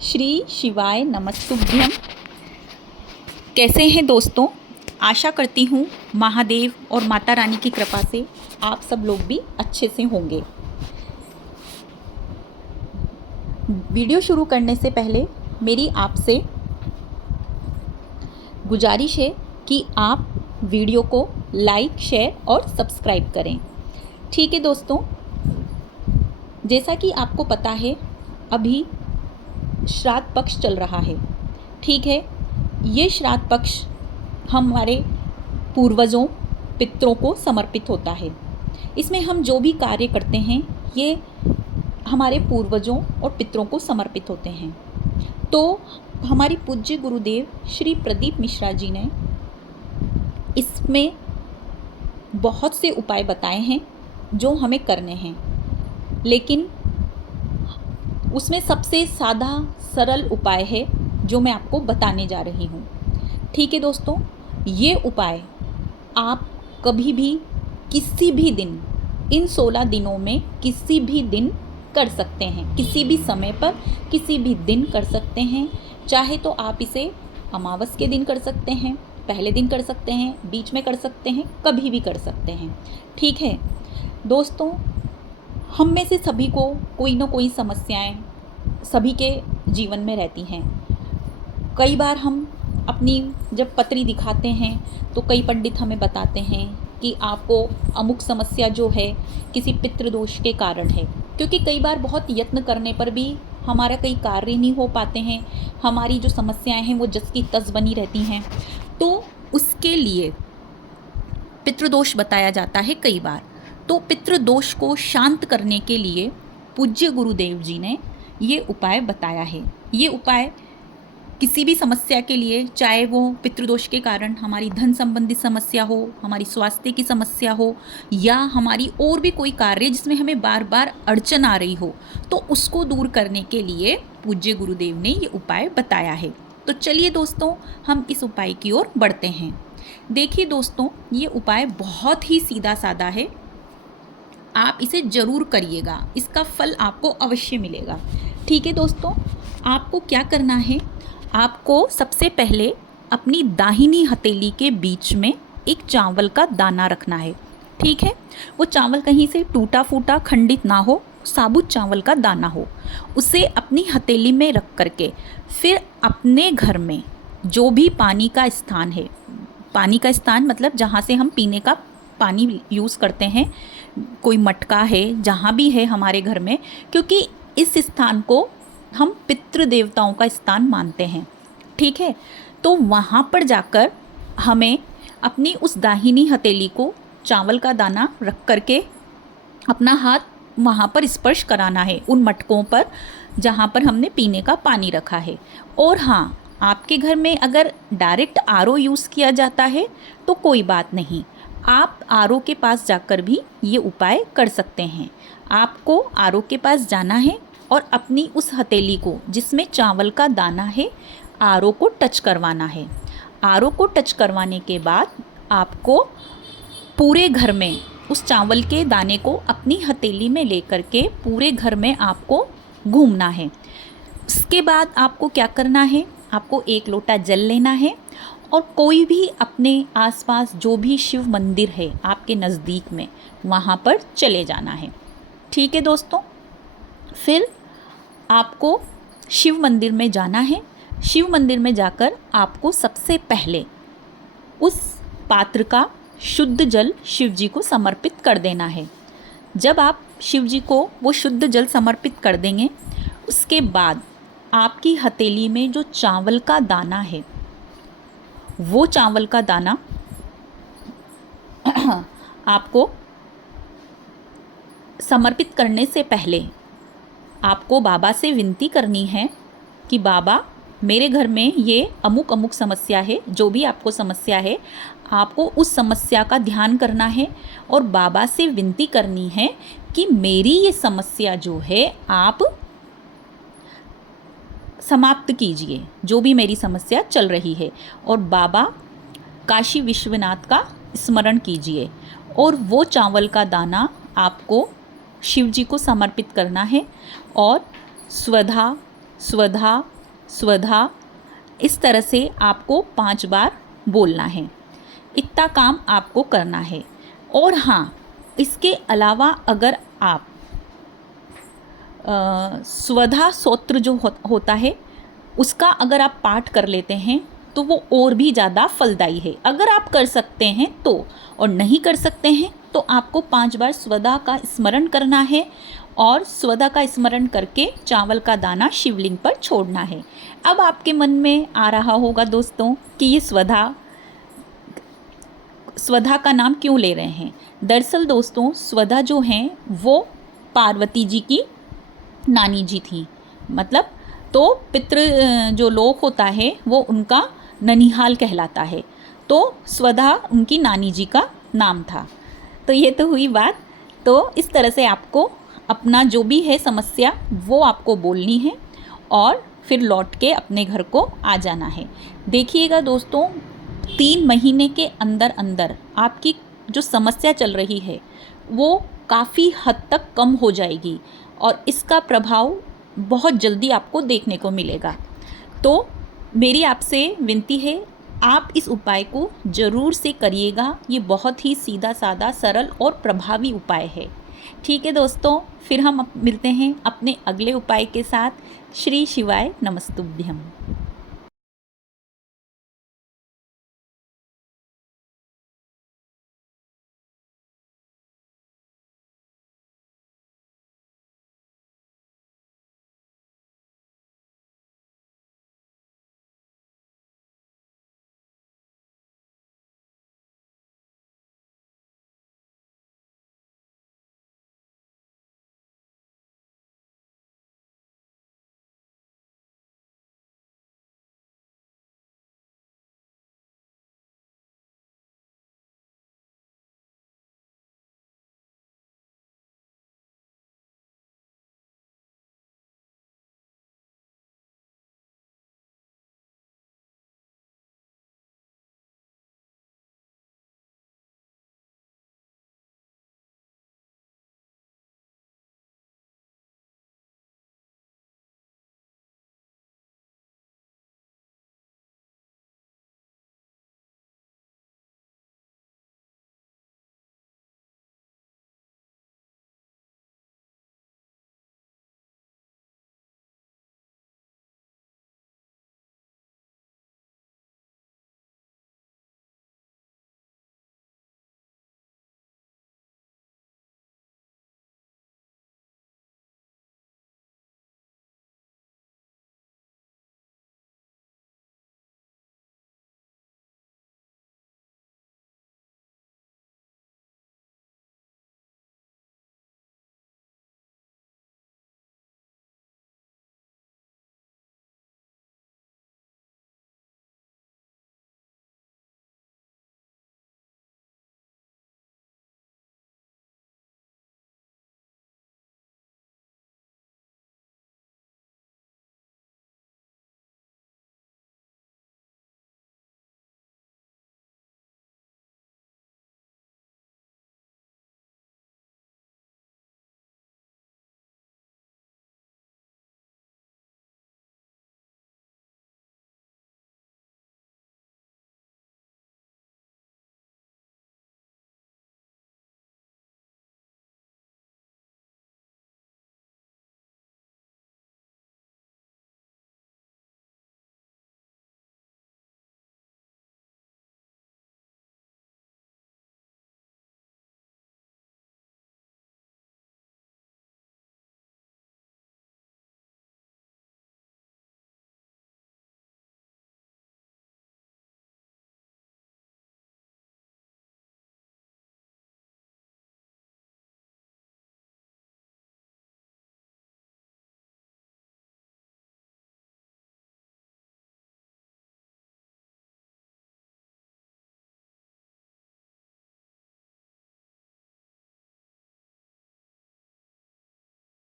श्री शिवाय नमस्तुभ्यम। कैसे हैं दोस्तों? आशा करती हूँ महादेव और माता रानी की कृपा से आप सब लोग भी अच्छे से होंगे। वीडियो शुरू करने से पहले मेरी आपसे गुजारिश है कि आप वीडियो को लाइक, शेयर और सब्सक्राइब करें। ठीक है दोस्तों, जैसा कि आपको पता है अभी श्राद्ध पक्ष चल रहा है। ठीक है, ये श्राद्ध पक्ष हमारे पूर्वजों, पितरों को समर्पित होता है। इसमें हम जो भी कार्य करते हैं ये हमारे पूर्वजों और पितरों को समर्पित होते हैं। तो हमारी पूज्य गुरुदेव श्री प्रदीप मिश्रा जी ने इसमें बहुत से उपाय बताए हैं जो हमें करने हैं, लेकिन उसमें सबसे सादा सरल उपाय है जो मैं आपको बताने जा रही हूँ। ठीक है दोस्तों, ये उपाय आप कभी भी किसी भी दिन, इन 16 दिनों में किसी भी दिन कर सकते हैं। किसी भी समय पर किसी भी दिन कर सकते हैं। चाहे तो आप इसे अमावस के दिन कर सकते हैं, पहले दिन कर सकते हैं, बीच में कर सकते हैं, कभी भी कर सकते हैं। ठीक है दोस्तों, हम में से सभी को कोई ना कोई समस्याएं सभी के जीवन में रहती हैं। कई बार हम अपनी जब पत्री दिखाते हैं तो कई पंडित हमें बताते हैं कि आपको अमुक समस्या जो है किसी पितृदोष के कारण है, क्योंकि कई बार बहुत यत्न करने पर भी हमारा कई कार्य नहीं हो पाते हैं। हमारी जो समस्याएं हैं वो जस की तस बनी रहती हैं। तो उसके लिए पितृदोष बताया जाता है कई बार। तो पितृदोष को शांत करने के लिए पूज्य गुरुदेव जी ने ये उपाय बताया है। ये उपाय किसी भी समस्या के लिए, चाहे वो पितृदोष के कारण हमारी धन संबंधी समस्या हो, हमारी स्वास्थ्य की समस्या हो, या हमारी और भी कोई कार्य जिसमें हमें बार बार अड़चन आ रही हो, तो उसको दूर करने के लिए पूज्य गुरुदेव ने ये उपाय बताया है। तो चलिए दोस्तों, हम इस उपाय की ओर बढ़ते हैं। देखिए दोस्तों, ये उपाय बहुत ही सीधा साधा है। आप इसे ज़रूर करिएगा, इसका फल आपको अवश्य मिलेगा। ठीक है दोस्तों, आपको क्या करना है? आपको सबसे पहले अपनी दाहिनी हथेली के बीच में एक चावल का दाना रखना है। ठीक है, वो चावल कहीं से टूटा फूटा खंडित ना हो, साबुत चावल का दाना हो। उसे अपनी हथेली में रख करके फिर अपने घर में जो भी पानी का स्थान है, पानी का स्थान मतलब जहाँ से हम पीने का पानी यूज़ करते हैं, कोई मटका है, जहाँ भी है हमारे घर में, क्योंकि इस स्थान को हम पितृ देवताओं का स्थान मानते हैं। ठीक है, तो वहाँ पर जाकर हमें अपनी उस दाहिनी हथेली को चावल का दाना रख करके अपना हाथ वहाँ पर स्पर्श कराना है, उन मटकों पर जहाँ पर हमने पीने का पानी रखा है। और हाँ, आपके घर में अगर डायरेक्ट आरओ यूज़ किया जाता है तो कोई बात नहीं, आप आरओ के पास जाकर भी ये उपाय कर सकते हैं। आपको आरओ के पास जाना है और अपनी उस हथेली को जिसमें चावल का दाना है, आरओ को टच करवाना है। आरओ को टच करवाने के बाद आपको पूरे घर में उस चावल के दाने को अपनी हथेली में लेकर के पूरे घर में आपको घूमना है। उसके बाद आपको क्या करना है? आपको एक लोटा जल लेना है और कोई भी अपने आसपास जो भी शिव मंदिर है आपके नज़दीक में, वहाँ पर चले जाना है। ठीक है दोस्तों, फिर आपको शिव मंदिर में जाना है। शिव मंदिर में जाकर आपको सबसे पहले उस पात्र का शुद्ध जल शिव जी को समर्पित कर देना है। जब आप शिव जी को वो शुद्ध जल समर्पित कर देंगे, उसके बाद आपकी हथेली में जो चावल का दाना है, वो चावल का दाना आपको समर्पित करने से पहले आपको बाबा से विनती करनी है कि बाबा, मेरे घर में ये अमुक अमुक समस्या है। जो भी आपको समस्या है, आपको उस समस्या का ध्यान करना है और बाबा से विनती करनी है कि मेरी ये समस्या जो है आप समाप्त कीजिए, जो भी मेरी समस्या चल रही है। और बाबा काशी विश्वनाथ का स्मरण कीजिए और वो चावल का दाना आपको शिव जी को समर्पित करना है और स्वधा स्वधा स्वधा, इस तरह से आपको 5 बार बोलना है। इतना काम आपको करना है। और हाँ, इसके अलावा अगर आप स्वधा स्तोत्र जो होता है उसका अगर आप पाठ कर लेते हैं तो वो और भी ज़्यादा फलदायी है। अगर आप कर सकते हैं तो, और नहीं कर सकते हैं तो आपको 5 बार स्वधा का स्मरण करना है और स्वधा का स्मरण करके चावल का दाना शिवलिंग पर छोड़ना है। अब आपके मन में आ रहा होगा दोस्तों कि ये स्वधा का नाम क्यों ले रहे हैं। दरअसल दोस्तों, स्वधा जो हैं वो पार्वती जी की नानी जी थी। मतलब तो पितृ जो लोक होता है वो उनका ननिहाल कहलाता है। तो स्वधा उनकी नानी जी का नाम था। तो ये तो हुई बात। तो इस तरह से आपको अपना जो भी है समस्या वो आपको बोलनी है और फिर लौट के अपने घर को आ जाना है। देखिएगा दोस्तों, 3 महीने के अंदर अंदर आपकी जो समस्या चल रही है वो काफ़ी हद तक कम हो जाएगी और इसका प्रभाव बहुत जल्दी आपको देखने को मिलेगा। तो मेरी आपसे विनती है, आप इस उपाय को ज़रूर से करिएगा। ये बहुत ही सीधा साधा सरल और प्रभावी उपाय है। ठीक है दोस्तों, फिर हम मिलते हैं अपने अगले उपाय के साथ। श्री शिवाय नमस्तुभ्यम।